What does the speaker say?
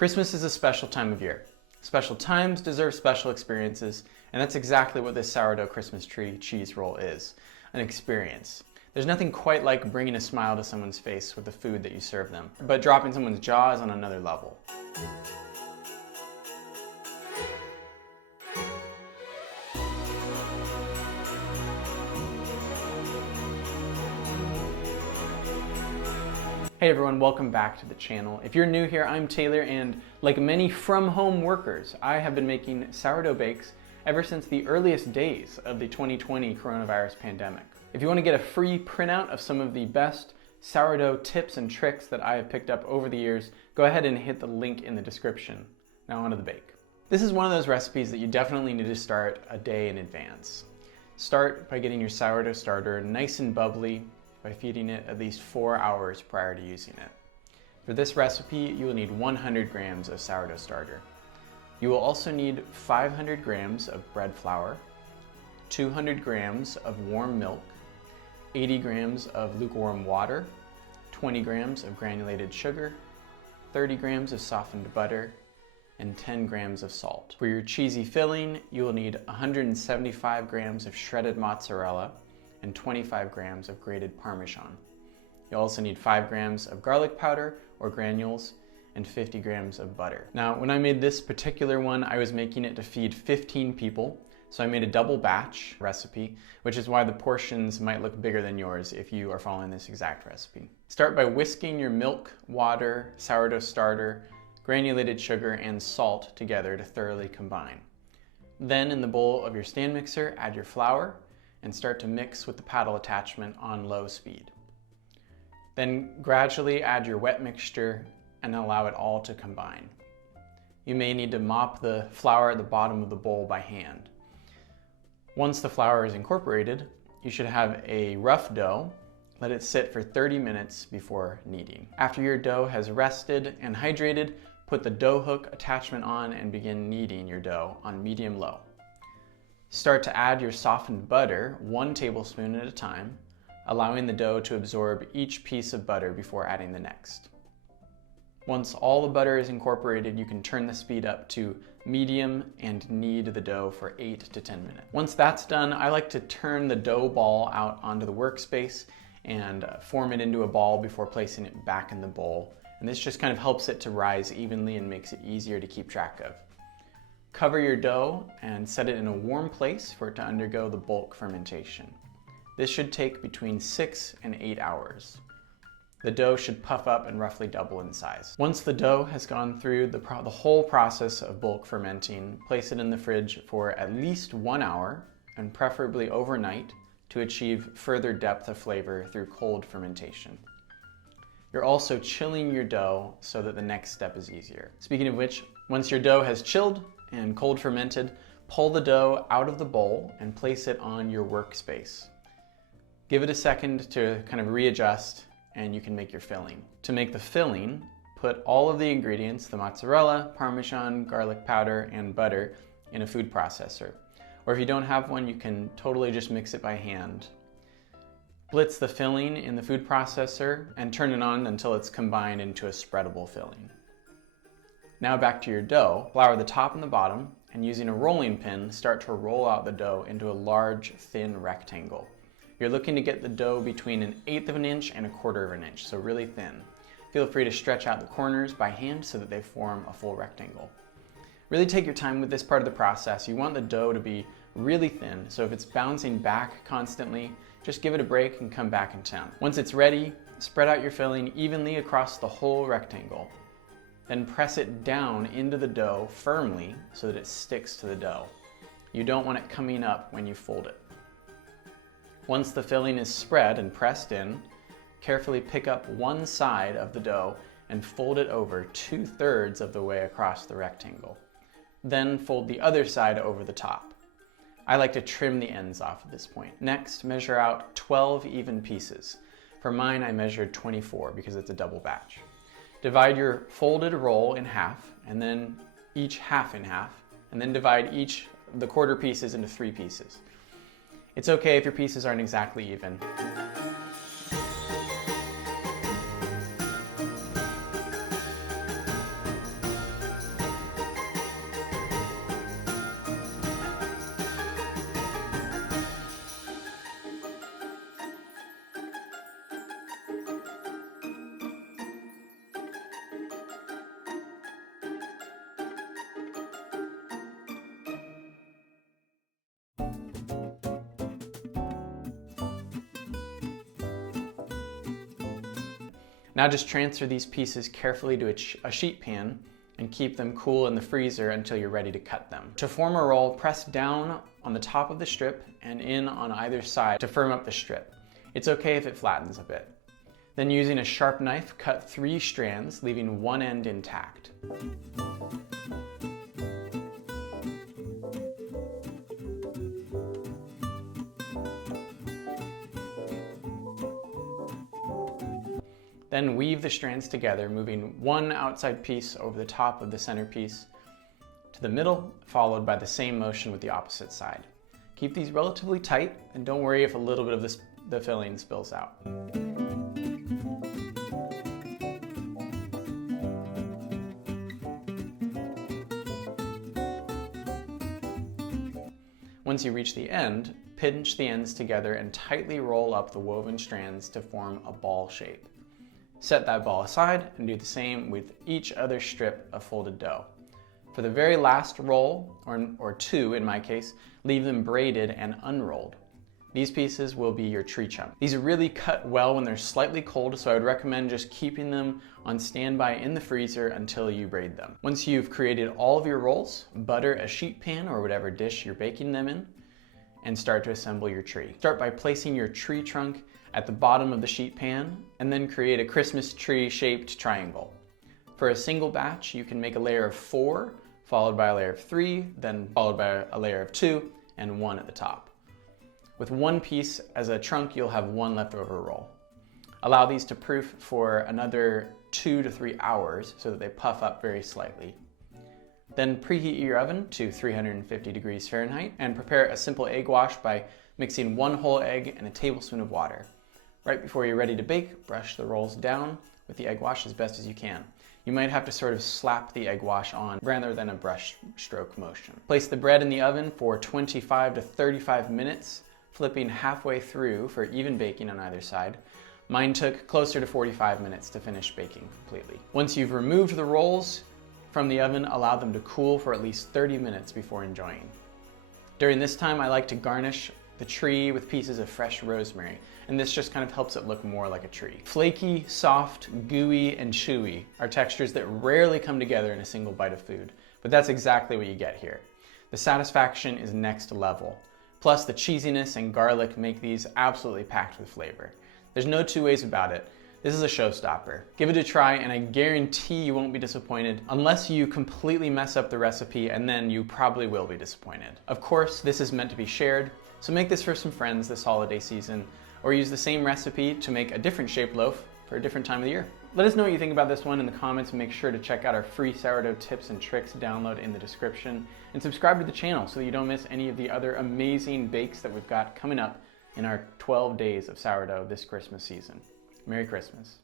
Christmas is a special time of year. Special times deserve special experiences, and that's exactly what this sourdough Christmas tree cheese roll is, an experience. There's nothing quite like bringing a smile to someone's face with the food that you serve them, but dropping someone's jaw is on another level. Hey everyone, welcome back to the channel. If you're new here, I'm Taylor, and like many from-home workers, I have been making sourdough bakes ever since the earliest days of the 2020 coronavirus pandemic. If you want to get a free printout of some of the best sourdough tips and tricks that I have picked up over the years, go ahead and hit the link in the description. Now onto the bake. This is one of those recipes that you definitely need to start a day in advance. Start by getting your sourdough starter nice and bubbly, by feeding it at least 4 hours prior to using it. For this recipe, you will need 100 grams of sourdough starter. You will also need 500 grams of bread flour, 200 grams of warm milk, 80 grams of lukewarm water, 20 grams of granulated sugar, 30 grams of softened butter, and 10 grams of salt. For your cheesy filling, you will need 175 grams of shredded mozzarella, and 25 grams of grated Parmesan. You'll also need 5 grams of garlic powder or granules and 50 grams of butter. Now, when I made this particular one, I was making it to feed 15 people, so I made a double batch recipe, which is why the portions might look bigger than yours if you are following this exact recipe. Start by whisking your milk, water, sourdough starter, granulated sugar, and salt together to thoroughly combine. Then in the bowl of your stand mixer, add your flour, and start to mix with the paddle attachment on low speed. Then gradually add your wet mixture and allow it all to combine. You may need to mop the flour at the bottom of the bowl by hand. Once the flour is incorporated, you should have a rough dough. Let it sit for 30 minutes before kneading. After your dough has rested and hydrated, put the dough hook attachment on and begin kneading your dough on medium-low. Start to add your softened butter 1 tablespoon at a time, allowing the dough to absorb each piece of butter before adding the next. Once all the butter is incorporated, you can turn the speed up to medium and knead the dough for 8 to 10 minutes. Once that's done, I like to turn the dough ball out onto the workspace and form it into a ball before placing it back in the bowl. And this just kind of helps it to rise evenly and makes it easier to keep track of. Cover your dough and set it in a warm place for it to undergo the bulk fermentation. This should take between 6 and 8 hours. The dough should puff up and roughly double in size. Once the dough has gone through the whole process of bulk fermenting, place it in the fridge for at least 1 hour and preferably overnight to achieve further depth of flavor through cold fermentation. You're also chilling your dough so that the next step is easier. Speaking of which, once your dough has chilled and cold fermented, pull the dough out of the bowl and place it on your workspace. Give it a second to kind of readjust and you can make your filling. To make the filling, put all of the ingredients, the mozzarella, Parmesan, garlic powder, and butter in a food processor. Or if you don't have one, you can totally just mix it by hand. Blitz the filling in the food processor and turn it on until it's combined into a spreadable filling. Now back to your dough, flour the top and the bottom, and using a rolling pin, start to roll out the dough into a large, thin rectangle. You're looking to get the dough between 1/8 of an inch and 1/4 of an inch, so really thin. Feel free to stretch out the corners by hand so that they form a full rectangle. Really take your time with this part of the process. You want the dough to be really thin, so if it's bouncing back constantly, just give it a break and come back in time. Once it's ready, spread out your filling evenly across the whole rectangle. Then press it down into the dough firmly so that it sticks to the dough. You don't want it coming up when you fold it. Once the filling is spread and pressed in, carefully pick up one side of the dough and fold it over 2/3 of the way across the rectangle. Then fold the other side over the top. I like to trim the ends off at this point. Next, measure out 12 even pieces. For mine, I measured 24 because it's a double batch. Divide your folded roll in half, and then each half in half, and then divide the quarter pieces into 3 pieces. It's okay if your pieces aren't exactly even. Now just transfer these pieces carefully to a sheet pan and keep them cool in the freezer until you're ready to cut them. To form a roll, press down on the top of the strip and in on either side to firm up the strip. It's okay if it flattens a bit. Then using a sharp knife, cut 3 strands, leaving one end intact. Then weave the strands together, moving one outside piece over the top of the centerpiece to the middle, followed by the same motion with the opposite side. Keep these relatively tight, and don't worry if a little bit of the filling spills out. Once you reach the end, pinch the ends together and tightly roll up the woven strands to form a ball shape. Set that ball aside and do the same with each other strip of folded dough. For the very last roll, or 2 in my case, leave them braided and unrolled. These pieces will be your tree chunk. These really cut well when they're slightly cold, so I would recommend just keeping them on standby in the freezer until you braid them. Once you've created all of your rolls, butter a sheet pan or whatever dish you're baking them in, and start to assemble your tree. Start by placing your tree trunk at the bottom of the sheet pan, and then create a Christmas tree shaped triangle. For a single batch, you can make a layer of 4, followed by a layer of 3, then followed by a layer of 2, and 1 at the top. With one piece as a trunk, you'll have 1 leftover roll. Allow these to proof for another 2 to 3 hours so that they puff up very slightly. Then preheat your oven to 350 degrees Fahrenheit and prepare a simple egg wash by mixing 1 whole egg and a tablespoon of water. Right before you're ready to bake, brush the rolls down with the egg wash as best as you can. You might have to sort of slap the egg wash on rather than a brush stroke motion. Place the bread in the oven for 25 to 35 minutes, flipping halfway through for even baking on either side. Mine took closer to 45 minutes to finish baking completely. Once you've removed the rolls from the oven, allow them to cool for at least 30 minutes before enjoying. During this time, I like to garnish the tree with pieces of fresh rosemary, and this just kind of helps it look more like a tree. Flaky, soft, gooey, and chewy are textures that rarely come together in a single bite of food, but that's exactly what you get here. The satisfaction is next level. Plus the cheesiness and garlic make these absolutely packed with flavor. There's no 2 ways about it. This is a showstopper. Give it a try and I guarantee you won't be disappointed unless you completely mess up the recipe, and then you probably will be disappointed. Of course, this is meant to be shared, so make this for some friends this holiday season, or use the same recipe to make a different shaped loaf for a different time of the year. Let us know what you think about this one in the comments, and make sure to check out our free sourdough tips and tricks download in the description, and subscribe to the channel so that you don't miss any of the other amazing bakes that we've got coming up in our 12 days of sourdough this Christmas season. Merry Christmas.